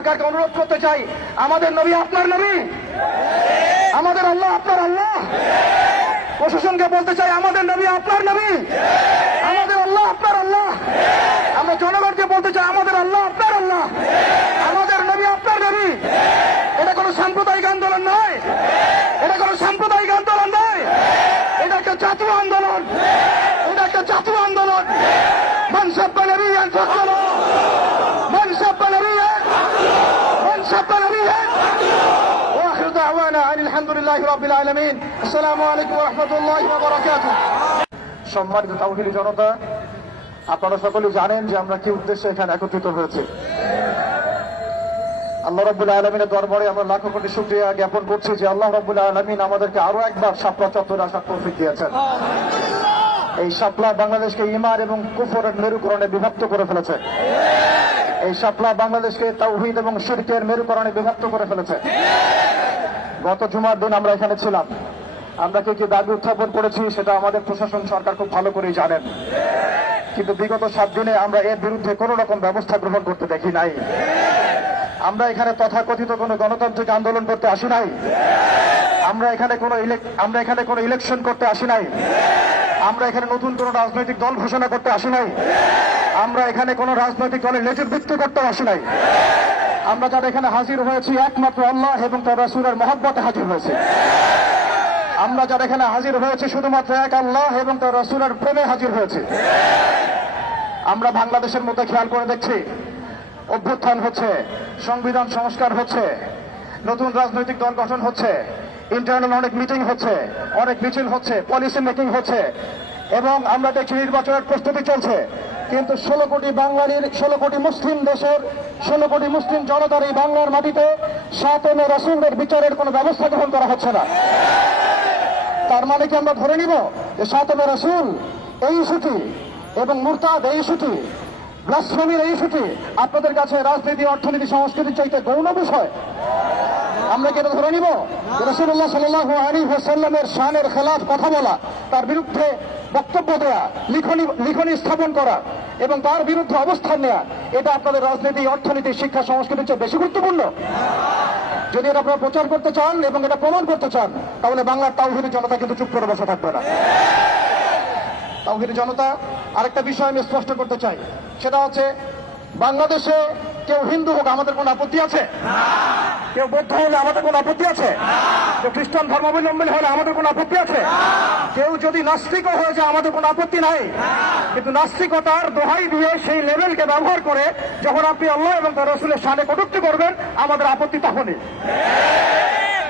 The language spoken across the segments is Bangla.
সরকারকে অনুরোধ করতে চাই, আমাদের নবী আপনার নবী, আমাদের আল্লাহ আপনার আল্লাহ। প্রশাসনকে বলতে চাই, আমাদের নবী আপনার নবী, আমাদের আল্লাহ আপনার আল্লাহ। আমরা জনগণকে বলতে চাই, আমাদের আল্লাহ আপনার আল্লাহ, আমাদের নবী আপনার নবী। এটা কোনো সাম্প্রদায়িক আন্দোলন নয়, এটা কোনো সাম্প্রদায়িক আন্দোলন নয়, এটা একটা জাতীয় আন্দোলন, এটা একটা জাতীয় আন্দোলন। মান সাব্বা নবিয়্যান ফাকতুলুহু, মান সাব্বা নবিয়্যান, মান সাব্বা নবিয়্যান। ওয়া আখিরু দাওয়ানা আনিল হামদুলিল্লাহি রাব্বিল আলামিন। আসসালামু আলাইকুম ওয়া রাহমাতুল্লাহি ওয়া বারাকাতুহু। সম্মানিত তাওহীদি জনতা, আপনারা সকলেই জানেন যে আমরা কি উদ্দেশ্যে এখানে একত্রিত হয়েছি। আল্লাহ রাব্বুল আলামিনের দরবারে আমরা লাখো কোটি শুকরিয়া জ্ঞাপন করছি যে আল্লাহ রাব্বুল আলামিন আমাদেরকে আরো একবার শাপলা চত্বরে আসার তৌফিক দিয়েছেন। এই শাপলা বাংলাদেশকে ঈমান এবং কুফরের মেরুকরণে বিভক্ত করে ফেলেছে। এই শাপলা বাংলাদেশকে তাওহীদ এবং শিরকের মেরুকরণে বিভক্ত করে ফেলেছে। গত জুমার দিন আমরা এখানে ছিলাম, আমরা কি দাবি উত্থাপন করেছি সেটা আমাদের প্রশাসন সরকার খুব ভালো করেই জানেন। কিন্তু বিগত 7 দিনে আমরা এর বিরুদ্ধে কোন রকম ব্যবস্থা গ্রহণ করতে দেখি নাই। আমরা এখানে তথাকথিত কোনো গণতান্ত্রিক আন্দোলন করতে আসি নাই, আমরা এখানে কোনো ইলেকশন করতে আসি নাই, আমরা এখানে নতুন কোন রাজনৈতিক দল ঘোষণা করতে আসি নাই, আমরা এখানে কোন রাজনৈতিক দলের নেতৃত্ব করতে আসি নাই। আমরা যারা এখানে হাজির হয়েছি একমাত্র আল্লাহ এবং তার রাসূলের মহব্বতে হাজির হয়েছি। আমরা যারা এখানে হাজির হয়েছি শুধুমাত্র এক আল্লাহ এবং তার রাসূলের প্রেমে হাজির হয়েছি। আমরা বাংলাদেশের মধ্যে খেয়াল করে দেখছি, অভ্যুত্থান হচ্ছে, সংবিধান সংস্কার হচ্ছে, নতুন রাজনৈতিক দল গঠন হচ্ছে, ইন্টারনাল অনেক মিটিং হচ্ছে, অনেক মিছিল হচ্ছে, পলিসি মেকিং হচ্ছে, এবং আমরা দেখছি নির্বাচনের প্রস্তুতি চলছে। কিন্তু 16 কোটি বাঙালির, 16 কোটি মুসলিম দেশের, 16 কোটি মুসলিম জনতার এই বাংলার মাটিতে সাতমে রাসূলের বিচারের কোনো ব্যবস্থা গ্রহণ করা হচ্ছে না। তার মানে কি আমরা ধরে নিব যে সাতমে রাসূল এই ইস্যুটি এবং মুরতাদ এই ইস্যুটি, ব্লাসফেমির এই ইস্যুটি আপনাদের কাছে রাজনীতি, অর্থনীতি, সংস্কৃতির চাইতে গৌণ বিষয়? আমরা কি এটা ধরে নিব? রাসূলুল্লাহ সাল্লাল্লাহু আলাইহি ওয়াসাল্লামের শানের খেলাফ কথা বলা, তার বিরুদ্ধে বক্তব্য দেয়া, লিখনি স্থাপন করা এবং তার বিরুদ্ধে অবস্থান নেওয়া, এটা আপনাদের রাজনীতি, অর্থনীতি, শিক্ষা, সংস্কৃতির চেয়ে বেশি গুরুত্বপূর্ণ? যদি এটা আপনারা প্রচার করতে চান এবং এটা প্রমাণ করতে চান, তাহলে বাংলার তাওহীদি জনতা কিন্তু চুপ করে বসে থাকবে না। তাওহীদি জনতা, আরেকটা বিষয় আমি স্পষ্ট করতে চাই, সেটা হচ্ছে বাংলাদেশে কেউ হিন্দু হোক আমাদের কোনো আপত্তি আছে? কেউ বৌদ্ধ হলে আমাদের কোনো আপত্তি আছে? কেউ খ্রিস্টান ধর্মাবলম্বী হলে আমাদের কোনো আপত্তি আছে? কেউ যদি নাস্তিকও হয়ে যায় আমাদের কোনো আপত্তি নাই। কিন্তু নাস্তিকতার দোহাই দিয়ে সেই লেভেলকে ব্যবহার করে যখন আপনি আল্লাহ এবং তার রাসূলের শানে কটূক্তি করবেন, আমাদের আপত্তি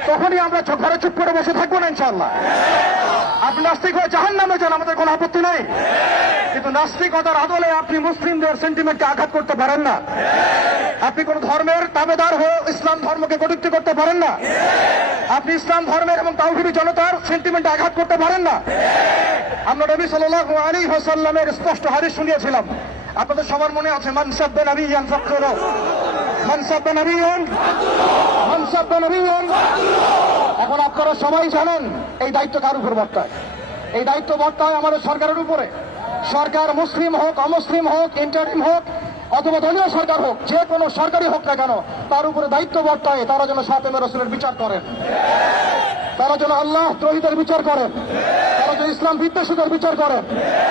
তখনই আমরা ঘরে চুপ করে বসে থাকবো না ইনশাআল্লাহ। আপনি নাস্তিক হয়ে জাহান্নামে যান, আমাদের কোনো আপত্তি নাই। কিন্তু নাস্তিকতার আদলে আপনি মুসলিমদের সেন্টিমেন্টকে আঘাত করতে পারেন না। আপনি কোন ধর্মের তাবেদার হয়ে ইসলাম ধর্মকে কটূক্তি করতে পারেন না। আপনি ইসলাম ধর্মের এবং তাওহীদি জনতার সেন্টিমেন্টে আঘাত করতে পারেন না। আমরা নবী সাল্লাল্লাহু আলাইহি ওয়াসাল্লামের স্পষ্ট হাদিস শুনিয়েছিলাম, আপনাদের সবার মনে আছে, মান সাব্বা নবিয়্যান ফাকতুলুহু, মান সাব্বা নবিয়্যান, মান সাব্বা নবিয়্যান। এখন আপনারা সবাই জানেন এই দায়িত্ব কার উপর বর্তায়? এই দায়িত্ব বর্তায় আমাদের সরকারের উপরে। সরকার মুসলিম হোক, অমুসলিম হোক, ইন্টারিম হোক অথবা দলীয় সরকার হোক, যে কোনো সরকারই হোক না কেন, তার উপরে দায়িত্ব বর্তায় তারা যেন সাতমে রাসূলের বিচার করেন, তারা যেন আল্লাহ দ্রোহীদের বিচার করেন, তারা যেন ইসলাম বিদ্বেষীদের বিচার করেন,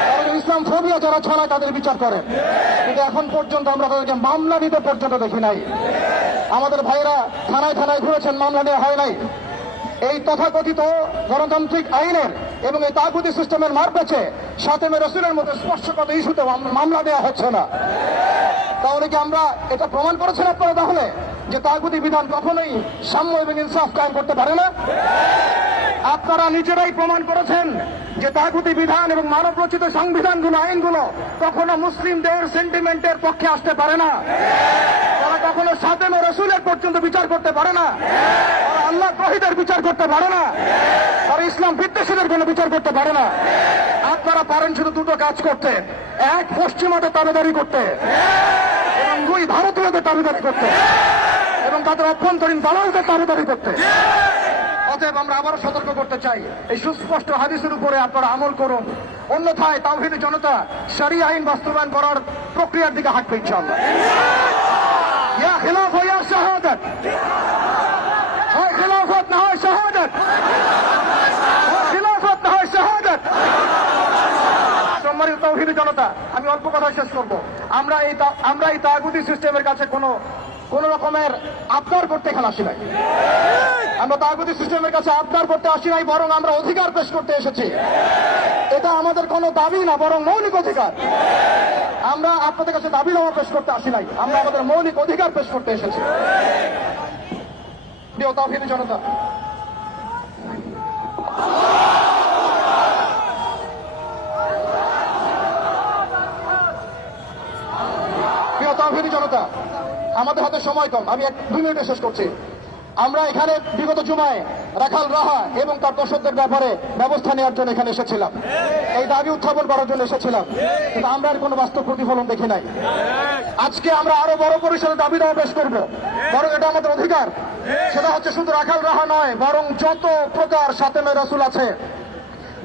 তারা যেন ইসলাম ফোবিয়া যারা ছড়ায় তাদের বিচার করেন। কিন্তু এখন পর্যন্ত আমরা তাদেরকে মামলা নিতে পর্যন্ত দেখি নাই। আমাদের ভাইরা থানায় থানায় ঘুরেছেন, মামলা নেওয়া হয় নাই। এই তথাকথিত গণতান্ত্রিক আইনের এবং এই তাগুতি সিস্টেমের মারপ্যাচে সাতমে রাসূলের মধ্যে স্পর্শগত ইস্যুতে মামলা দেওয়া হচ্ছে না। তাহলে কি আমরা এটা প্রমাণ করেছেন আপনারা তাহলে যে তাগুতি বিধান কখনোই সাম্য এবং ইনসাফ কায়েম করতে পারে না? আপনারা নিজেরাই প্রমাণ করেছেন যে তাগুতি বিধান এবং মানব রচিত সংবিধানগুলো, আইনগুলো কখনো মুসলিমদের সেন্টিমেন্টের পক্ষে আসতে পারে না। তারা কখনো সাতমে রাসূলের পর্যন্ত বিচার করতে পারে না। তারা আল্লাহ দ্রোহীদের বিচার করতে পারে না। তারা ইসলাম বিদ্বেষীদের কোনো বিচার করতে পারে না। আপনারা পারেন শুধু দুটো কাজ করতে, এক পশ্চিমাদের তাবেদারি করতে এবং দুই ভারতীয়দের তাবেদারি করতে এবং তাদের অভ্যন্তরীণ দালালদের তাবেদারি করতে। অতএব আমরা আবারও সতর্ক করতে চাই, এই সুস্পষ্ট হাদিসের উপরে আপনারা আমল করুন, অন্যথায় তাওহীদি জনতা শরিয়া আইন বাস্তবায়ন করার প্রক্রিয়ার দিকে হাঁটবে ইনশাআল্লাহ। يا خلافة يا شهادة هاي خلافتنا هاي شهادة هاي خلافتنا هاي شهادة সম্মানিত তাওহীদি জনতা, আমি অল্প কথা শেষ করব। আমরা এই তাগুতি সিস্টেমের কাছে কোন রকমের আবদার করতে এখানে আসি নাই। আমরা তাগুতি সিস্টেমের কাছে আবদার করতে আসি নাই, বরং আমরা অধিকার পেশ করতে এসেছি। এটা আমাদের কোনো দাবি না, বরং মৌলিক অধিকার। আমরা আপনাদের কাছে দাবি নামা পেশ করতে আসি নাই, আমরা আমাদের মৌলিক অধিকার পেশ করতে এসেছি। প্রিয় তাওহীদি জনতা, তাওহীদি জনতা, আমাদের হাতে সময় কম, আমি 2 মিনিটে শেষ করছি। আমরা এখানে বিগত জুমায় রাখাল রাহা এবং তার দর্শকদের ব্যাপারে ব্যবস্থা নেওয়ার জন্য এখানে এসেছিলাম, এই দাবি উত্থাপন করার জন্য এসেছিলাম, কিন্তু আমরা আর কোনো বাস্তব প্রতিফলন দেখি নাই। আজকে আমরা আরো বড় পরিসরে দাবি দেওয়া পেশ করব, বরং এটা আমাদের অধিকার। সেটা হচ্ছে শুধু রাখাল রাহা নয়, বরং যত প্রকার সাতেমে রাসূল আছে,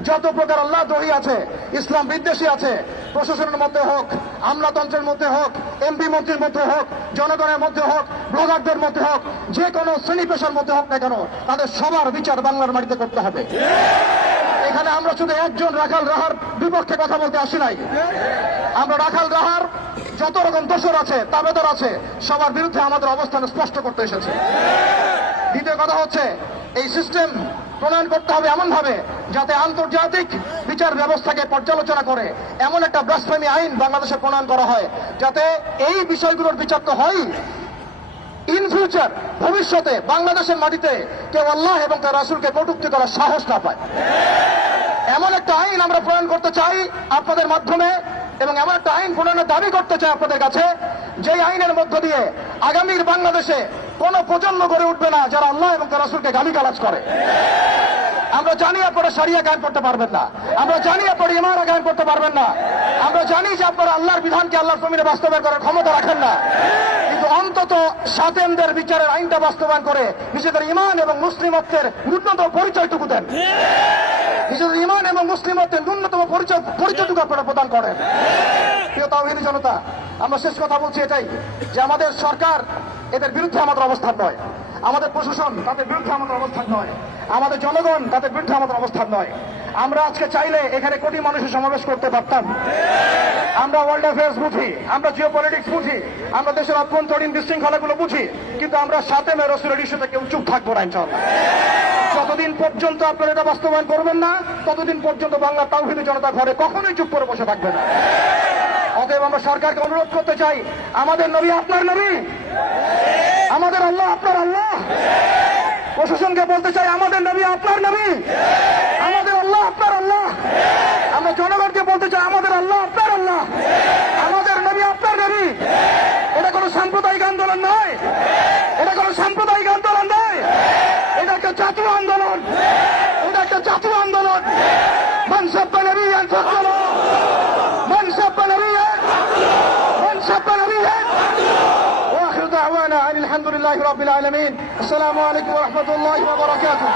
যত প্রকার আল্লাহ দ্রোহী আছে, ইসলাম বিদ্বেষী আছে, প্রশাসনের মধ্যে হোক, আমলাতন্ত্রের মধ্যে হোক, এমপি মন্ত্রীর মধ্যে হোক, জনগণের মধ্যে হোক, ব্লগারদের মধ্যে হোক, যে কোনো শ্রেণী পেশার মধ্যে হোক না কেন, তাদের সবার বিচার বাংলার মাটিতে করতে হবে। এখানে আমরা শুধু একজন রাখাল রাহার বিপক্ষে কথা বলতে আসি নাই, আমরা রাখাল রাহার যত রকম দোষর আছে, তাবেদার আছে, সবার বিরুদ্ধে আমাদের অবস্থান স্পষ্ট করতে এসেছে। দ্বিতীয় কথা হচ্ছে, এই সিস্টেম প্রণয়ন করতে হবে এমন ভাবে যাতে আন্তর্জাতিক বিচার ব্যবস্থাকে পর্যালোচনা করে এমন একটা ব্লাসফেমি আইন বাংলাদেশে প্রণয়ন করা হয়, যাতে এই বিষয়গুলোর বিচার তো হয়, ইন ফিউচার ভবিষ্যতে বাংলাদেশের মাটিতে কেউ আল্লাহ এবং তার রাসূলকে কটূক্তি করার সাহস না পায়। এমন একটা আইন আমরা প্রণয়ন করতে চাই আপনাদের মাধ্যমে, এবং এমন একটা আইন প্রণয়নের দাবি করতে চাই আপনাদের কাছে, যে আইনের মধ্য দিয়ে আগামীর বাংলাদেশে কোন প্রজন্ম গড়ে উঠবে না যারা আল্লাহ এবং তার রাসূলকে গালিগালাজ করে। আমরা জানি আপনারা শরিয়া কায়েম করতে পারবেন না, আমরা জানি আপনারা ইমারা কায়েম করতে পারবেন না, আমরা জানি যে আপনারা আল্লাহর বিধানকে আল্লাহর জমিনে বাস্তবায়ন করার ক্ষমতা রাখেন না, কিন্তু অন্তত সাতেমদের বিচারের আইনটা বাস্তবায়ন করে নিজেদের ঈমান এবং মুসলিমত্বের ন্যূনতম পরিচয়টুকু দেন। নিজেদের ঈমান এবং মুসলিমত্বের ন্যূনতম পরিচয়টুকু আপনারা প্রদান করেন। প্রিয় তাওহীদি জনতা, আমরা শেষ কথা বলছি এটাই, যে আমাদের সরকার এদের বিরুদ্ধে আমাদের অবস্থান নয়, আমাদের প্রশাসন তাদের বিরুদ্ধে আমাদের অবস্থান নয়, আমাদের জনগণ তাদের বিরুদ্ধে আমাদের অবস্থান নয়। আমরা আজকে চাইলে এখানে কোটি মানুষের সমাবেশ করতে পারতাম। আমরা ওয়ার্ল্ড অ্যাফেয়ার্স বুঝি, আমরা জিও পলিটিক্স বুঝি, আমরা দেশের অভ্যন্তরীণ বিশৃঙ্খলাগুলো বুঝি, কিন্তু আমরা সাতেমে রাসূলের ইস্যুতে কেউ চুপ থাকবো না ইনশাআল্লাহ। যতদিন পর্যন্ত আপনারা এটা বাস্তবায়ন করবেন না, ততদিন পর্যন্ত বাংলার তাওহীদি জনতা ঘরে কখনোই চুপ করে বসে থাকবে না। অতএব আমরা সরকারকে অনুরোধ করতে চাই, আমাদের নবী আপনার নবী, আমাদের আল্লাহ আপনার আল্লাহ। প্রশাসনকে বলতে চাই, আমাদের নবী আপনার নবী, আমাদের আল্লাহ আপনার আল্লাহ। আমরা জনগণকে বলতে চাই, আমাদের আল্লাহ আপনার আল্লাহ, আমাদের নবী আপনার নবী। এটা কোনো সাম্প্রদায়িক আন্দোলন নয়, এটা কোনো সাম্প্রদায়িক আন্দোলন নয়, এটা একটা জাতীয় আন্দোলন, এটা একটা জাতীয় আন্দোলন। মান সাব্বা নবিয়ান ফাকতুলুহু, মান সাব্বা নবিয়ান, মান সাব্বা নবিয়ান। ওয়া আখিরু দাওয়ানা আনিল হামদুলিল্লাহি রাব্বিল আলামিন। আসসালামু আলাইকুম ওয়া রাহমাতুল্লাহি ওয়া বারাকাতুহু।